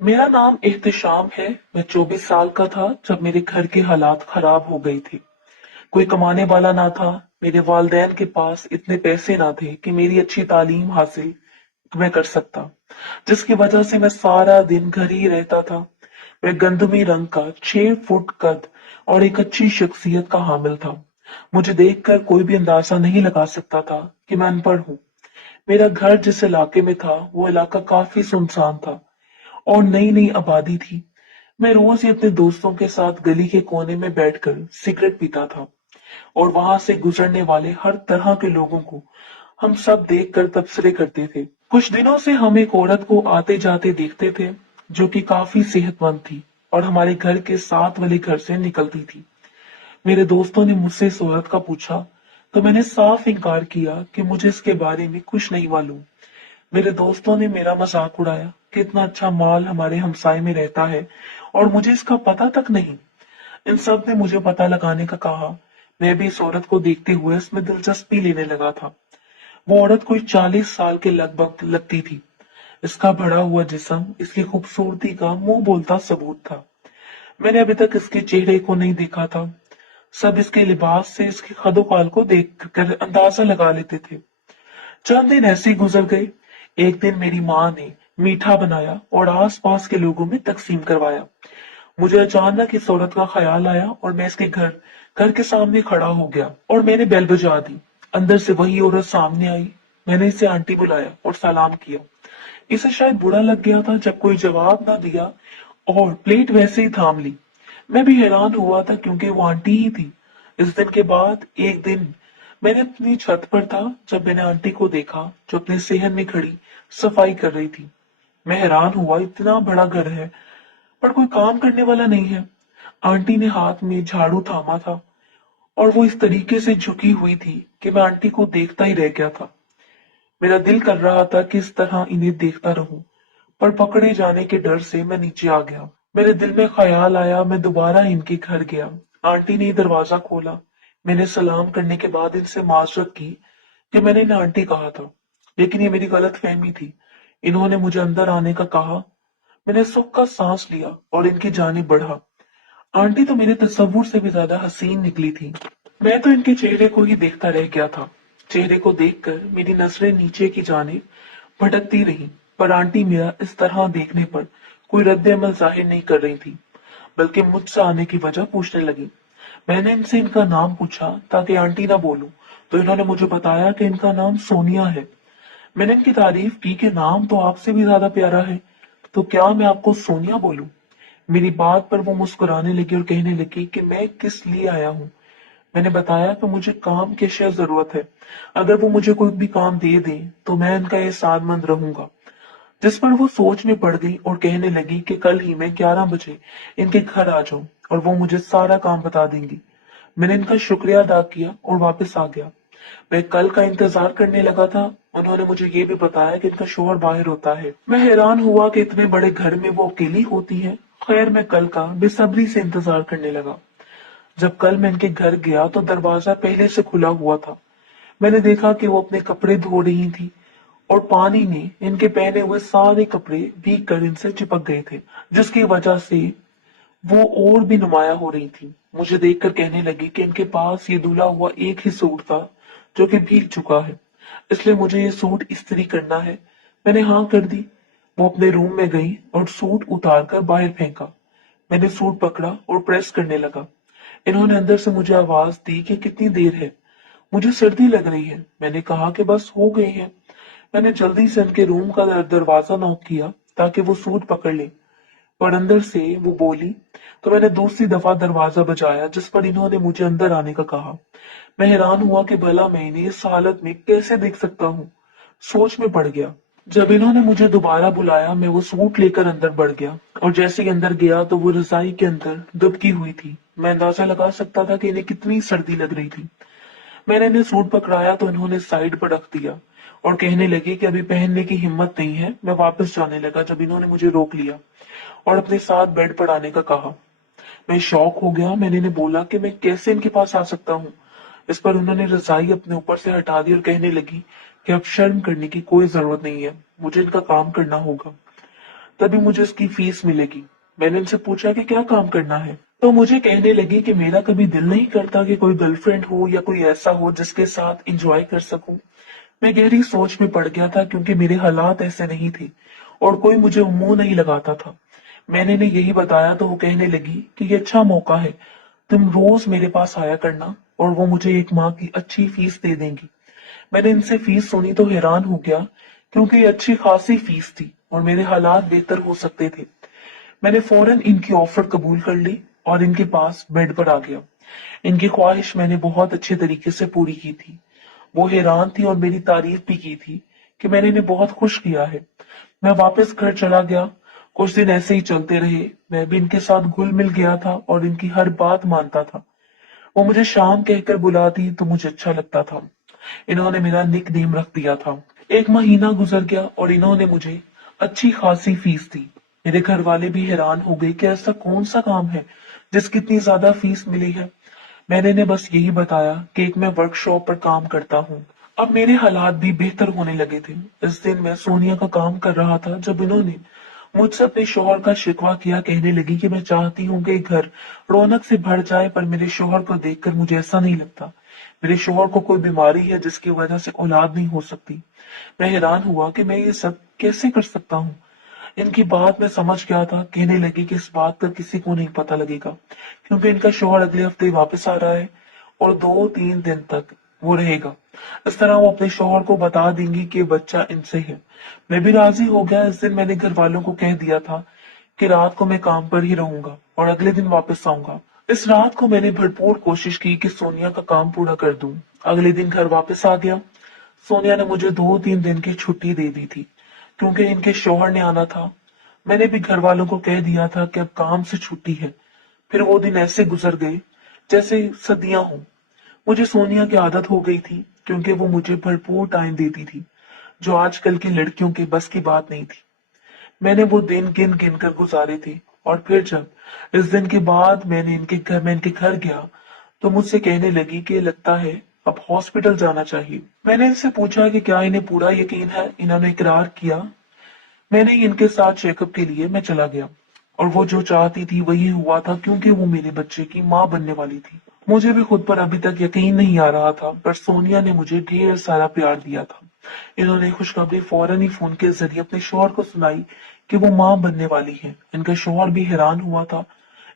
मेरा नाम एहतिशाम है। मैं 24 साल का था जब मेरे घर के हालात खराब हो गए थे। कोई कमाने वाला ना था। मेरे वालिदैन के पास इतने पैसे ना थे कि मेरी अच्छी तालीम हासिल मैं कर सकता, जिसकी वजह से मैं सारा दिन घर ही रहता था। मैं गंदमी रंग का 6 फुट कद और एक अच्छी शख्सियत का हामिल था। मुझे देखकर कोई भी अंदाजा नहीं लगा सकता था कि मैं अनपढ़ हूँ। मेरा घर जिस इलाके में था वो इलाका काफी सुनसान था और नई नई आबादी थी। मैं रोज ही अपने दोस्तों के साथ गली के कोने में बैठकर सिगरेट पीता था और वहां से गुजरने वाले हर तरह के लोगों को हम सब देखकर तबसरे करते थे। कुछ दिनों से हम एक औरत को आते जाते देखते थे जो कि काफी सेहतमंद थी और हमारे घर के साथ वाले घर से निकलती थी। मेरे दोस्तों ने मुझसे इस औरत का पूछा तो मैंने साफ इनकार किया कि मुझे इसके बारे में कुछ नहीं मालूम। मेरे दोस्तों ने मेरा मजाक उड़ाया कि इतना अच्छा माल हमारे हमसाए में रहता है और मुझे इसका पता तक नहीं। इन सब ने मुझे पता लगाने का कहा। मैं भी इस औरत को देखते हुए इसमें दिलचस्पी लेने लगा था। वो औरत कोई 40 साल के लगभग लगती थी। इसका बढ़ा हुआ जिस्म इसकी खूबसूरती का मुंह बोलता सबूत था। मैंने अभी तक इसके चेहरे को नहीं देखा था। सब इसके लिबास से इसके कदोकाल को देख कर अंदाजा लगा लेते थे। चंद दिन ऐसे ही गुजर गए। एक दिन मेरी माँ ने मीठा बनाया और आसपास के लोगों में तकसीम करवाया। मुझे अचानक इस औरत का ख्याल आया और मैं इसके घर घर के सामने खड़ा हो गया और मैंने बेल बजा दी। अंदर से वही औरत सामने आई। मैंने इसे आंटी बुलाया और सलाम किया। इसे शायद बुरा लग गया था जब कोई जवाब ना दिया और प्लेट वैसे ही थाम ली। मैं भी हैरान हुआ था क्योंकि वो आंटी ही थी। इस दिन के बाद एक दिन मैंने अपनी छत पर था जब मैंने आंटी को देखा जो अपने सेहन में खड़ी सफाई कर रही थी। मैं हैरान हुआ, इतना बड़ा घर है पर कोई काम करने वाला नहीं है। आंटी ने हाथ में झाड़ू थामा था और वो इस तरीके से झुकी हुई थी कि मैं आंटी को देखता ही रह गया था। मेरा दिल कर रहा था कि इस तरह इन्हें देखता रहूं, पर पकड़े जाने के डर से मैं नीचे आ गया। मेरे दिल में ख्याल आया, मैं दोबारा इनके घर गया। आंटी ने दरवाजा खोला। मैंने सलाम करने के बाद इनसे माजरत की कि मैंने इन्हें आंटी कहा था, लेकिन ये मेरी गलत फहमी थी। इन्होंने मुझे अंदर आने का कहा। मैंने सुख का सांस लिया और इनकी जानिब बढ़ा। आंटी तो मेरे तस्वुर से भी ज्यादा हसीन निकली थी। मैं तो इनके चेहरे को ही देखता रह गया था। चेहरे को देखकर मेरी नजरें नीचे की जानिब भटकती रही, पर आंटी मेरा इस तरह देखने पर कोई रद्द अमल जाहिर नहीं कर रही थी, बल्कि मुझसे आने की वजह पूछने लगी। मैंने इनसे इनका नाम पूछा ताकि आंटी ना बोलूं, तो इन्होंने मुझे बताया कि इनका नाम सोनिया है। मैंने इनकी तारीफ की कि नाम तो आपसे भी ज्यादा प्यारा है, तो क्या मैं आपको सोनिया बोलूं? मेरी बात पर वो मुस्कुराने लगी और कहने लगी कि मैं किस लिए आया हूँ। मैंने बताया कि मुझे काम की अशया जरूरत है। अगर वो मुझे कोई भी काम दे दें तो मैं इनका एहसानमंद रहूंगा। जिस पर वो सोच में पड़ गई और कहने लगी कि कल ही मैं 11 बजे इनके घर आ जाऊं और वो मुझे सारा काम बता देंगी। मैंने इनका शुक्रिया अदा किया और वापस आ गया। मैं कल का इंतजार करने लगा था। उन्होंने मुझे ये भी बताया कि इनका शोहर बाहर होता है। मैं हैरान हुआ कि इतने बड़े घर में वो अकेली होती है। खैर, मैं कल का बेसब्री से इंतजार करने लगा। जब कल मैं इनके घर गया तो दरवाजा पहले से खुला हुआ था। मैंने देखा कि वो अपने कपड़े धो रही थी और पानी ने इनके पहने हुए सारे कपड़े भीग कर इनसे चिपक गए थे, जिसकी वजह से वो और भी नुमाया हो रही थी। मुझे देखकर कहने लगी कि इनके पास ये धुला हुआ एक ही सूट था जो कि भीग चुका है, इसलिए मुझे ये सूट इस्त्री करना है। मैंने हाँ कर दी। वो अपने रूम में गई और सूट उतार कर बाहर फेंका। मैंने सूट पकड़ा और प्रेस करने लगा। इन्होंने अंदर से मुझे आवाज दी कि कितनी देर है, मुझे सर्दी लग रही है। मैंने कहा कि बस हो गई है। मैंने जल्दी से उनके रूम का दरवाजा नॉक किया ताकि वो सूट पकड़ ले, पर अंदर से वो बोली। तो मैंने दूसरी दफा दरवाजा बजाया, जिस पर इन्होंने मुझे अंदर आने का कहा। मैं हैरान हुआ कि भला मैं इन्हें इस हालत में कैसे देख सकता हूँ। सोच में पड़ गया। जब इन्होंने मुझे दोबारा बुलाया मैं वो सूट लेकर अंदर बढ़ गया और जैसे ही अंदर गया तो वो रजाई के अंदर दुबकी हुई थी। मैं अंदाजा लगा सकता था कि इन्हें कितनी सर्दी लग रही थी। मैंने इन्हें सूट पकड़ाया तो इन्होंने साइड पर रख दिया और कहने लगे कि अभी पहनने की हिम्मत नहीं है। मैं वापस जाने लगा जब इन्होंने मुझे रोक लिया और अपने साथ बेड पर आने का कहा। मैं शॉक हो गया। मैंने इन्हें बोला कि मैं कैसे इनके पास आ सकता हूँ। इस पर उन्होंने रजाई अपने ऊपर से हटा दी और कहने लगी कि अब शर्म करने की कोई जरूरत नहीं है, मुझे इनका काम करना होगा। तभी मुझे इसकी फीस मिलेगी। मैंने इनसे पूछा कि क्या काम करना है, तो मुझे कहने लगी कि मेरा कभी दिल नहीं करता कि कोई गर्लफ्रेंड हो या कोई ऐसा हो जिसके साथ एंजॉय कर सकूं। मैं गहरी सोच में पड़ गया था क्योंकि मेरे हालात ऐसे नहीं थे और कोई मुझे मुंह नहीं लगाता था। मैंने इन्हें यही बताया तो वो कहने लगी कि ये अच्छा मौका है, तुम रोज मेरे पास आया करना और वो मुझे एक माह की अच्छी फीस दे देंगी। मैंने इनसे फीस सुनी तो हैरान हो गया क्योंकि ये अच्छी खासी फीस थी और मेरे हालात बेहतर हो सकते थे। मैंने फौरन इनकी ऑफर कबूल कर ली और इनके पास बेड पर आ गया। इनकी ख्वाहिश मैंने बहुत अच्छे तरीके से पूरी की थी। वो हैरान थी और मेरी तारीफ भी की थी कि मैंने इन्हें बहुत खुश किया है। मैं वापस घर चला गया। कुछ दिन ऐसे ही चलते रहे। मैं भी इनके साथ घुल मिल गया था और इनकी हर बात मानता था। वो मुझे शाम कहकर बुलाती तो मुझे अच्छा लगता था। इन्होंने मेरा निक नेम रख दिया था। एक महीना गुजर गया और इन्होंने मुझे अच्छी खासी फीस दी। मेरे घर वाले भी हैरान हो गए कि ऐसा कौन सा काम है जिसकी इतनी ज्यादा फीस मिली है। मैंने इन्हें बस यही बताया कि एक मैं वर्कशॉप पर काम करता हूँ। अब मेरे हालात भी बेहतर होने लगे थे। इस दिन मैं सोनिया का काम कर रहा था जब इन्होंने मुझसे अपने शोहर का शिकवा किया। कहने लगी कि मैं चाहती हूँ कि घर रौनक से भर जाए, पर मेरे शोहर को देखकर मुझे ऐसा नहीं लगता। मेरे शोहर को कोई बीमारी है जिसकी वजह से औलाद नहीं हो सकती। मैं हैरान हुआ कि मैं ये सब कैसे कर सकता हूँ। इनकी बात मैं समझ गया था। कहने लगी कि इस बात का किसी को नहीं पता लगेगा क्योंकि इनका शोहर अगले हफ्ते वापस आ रहा है और 2-3 दिन तक वो रहेगा। इस तरह वो अपने शोहर को बता देंगी कि बच्चा इनसे है। मैं भी राजी हो गया। इस दिन मैंने घर वालों को कह दिया था कि रात को मैं काम पर ही रहूंगा और अगले दिन वापस आऊंगा। इस रात को मैंने भरपूर कोशिश की कि सोनिया का काम पूरा कर दूं। अगले दिन घर वापस आ गया। सोनिया ने मुझे 2-3 दिन की छुट्टी दे दी थी क्योंकि इनके शौहर ने आना था। मैंने भी घर वालों को कह दिया था कि अब काम से छुट्टी है। फिर वो दिन ऐसे गुजर गए जैसे सदियां हों। मुझे सोनिया की आदत हो गई थी क्योंकि वो मुझे भरपूर टाइम देती थी, जो आजकल की लड़कियों के बस की बात नहीं थी। मैंने वो दिन गिन गिन कर गुजारे थे और फिर जब इस दिन के बाद मैं इनके घर गया तो मुझसे कहने लगी कि लगता है अब हॉस्पिटल जाना चाहिए। मैंने इनसे पूछा कि क्या इन्हें पूरा यकीन है। इन्होंने इकरार किया। मैंने इनके साथ चेकअप के लिए मैं चला गया और वो जो चाहती थी वही हुआ था क्योंकि वो मेरे बच्चे की माँ बनने वाली थी। मुझे भी खुद पर अभी तक यकीन नहीं आ रहा था, पर सोनिया ने मुझे ढेर सारा प्यार दिया था। इन्होंने खुशखबरी फौरन ही फोन के जरिए अपने शौहर को सुनाई कि वो माँ बनने वाली है। इनका शौहर भी हैरान हुआ था।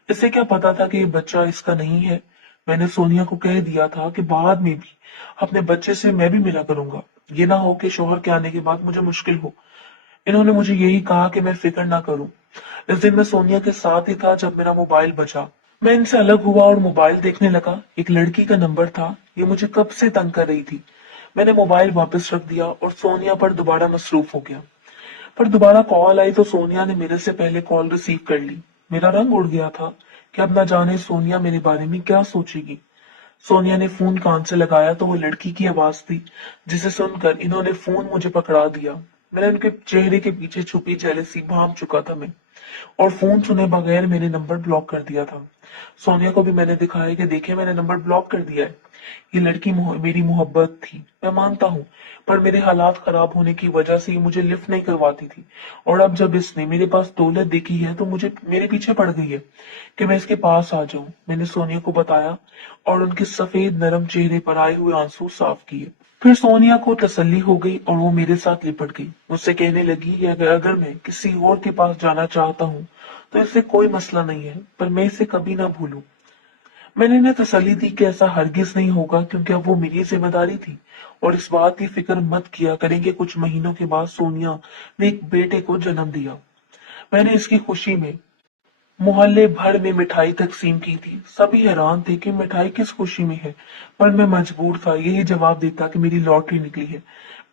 इसे क्या पता था कि ये बच्चा इसका नहीं है। मैंने सोनिया को कह दिया था कि बाद में भी अपने बच्चे से मैं भी मिला करूंगा। ये ना हो कि शौहर के आने के बाद मुझे मुश्किल हो। इन्होंने मुझे यही कहा कि मैं फिक्र ना करूं। इस दिन मैं सोनिया के साथ ही था जब मेरा मोबाइल बजा। मैं इनसे अलग हुआ और मोबाइल देखने लगा। एक लड़की का नंबर था। ये मुझे कब से तंग कर रही थी। मैंने मोबाइल वापस रख दिया और सोनिया पर दोबारा मसरूफ हो गया। पर दोबारा कॉल आई तो सोनिया ने मेरे से पहले कॉल रिसीव कर ली। मेरा रंग उड़ गया था कि अब ना जाने सोनिया मेरे बारे में क्या सोचेगी। सोनिया ने फोन कान से लगाया तो वो लड़की की आवाज थी, जिसे सुनकर इन्होंने फोन मुझे पकड़ा दिया। मैंने उनके चेहरे के पीछे छुपी जेलसी भांप चुका था मैं, और फोन सुने बगैर मैंने नंबर ब्लॉक कर दिया था। सोनिया को भी मैंने दिखाया कि देखे मैंने नंबर ब्लॉक कर दिया है। ये लड़की मेरी मोहब्बत थी, मैं मानता हूँ, पर मेरे हालात खराब होने की वजह से ये मुझे लिफ्ट नहीं करवाती थी। और अब जब इसने मेरे पास दौलत देखी है तो मुझे मेरे पीछे पड़ गई है कि मैं इसके पास आ जाऊं। मैंने सोनिया को बताया और उनके सफेद नरम चेहरे पर आए हुए आंसू साफ किए। फिर सोनिया को तसल्ली हो गई और वो मेरे साथ लिपट गई। मुझसे कहने लगी कि अगर मैं किसी और के पास जाना चाहता हूँ तो इससे कोई मसला नहीं है, पर मैं इसे कभी ना भूलूं। मैंने इन्हें तसल्ली दी कि ऐसा हरगिज नहीं होगा क्योंकि अब वो मेरी जिम्मेदारी थी और इस बात की फिक्र मत किया करेंगे। कुछ महीनों के बाद सोनिया ने एक बेटे को जन्म दिया। मैंने इसकी खुशी में मोहल्ले भर में मिठाई तकसीम की थी। सभी हैरान थे कि मिठाई किस खुशी में है, पर मैं मजबूर था यही जवाब देता कि मेरी लॉटरी निकली है।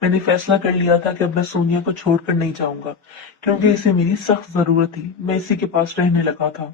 मैंने फैसला कर लिया था कि अब मैं सोनिया को छोड़कर नहीं जाऊंगा क्योंकि इसे मेरी सख्त जरूरत थी। मैं इसी के पास रहने लगा था।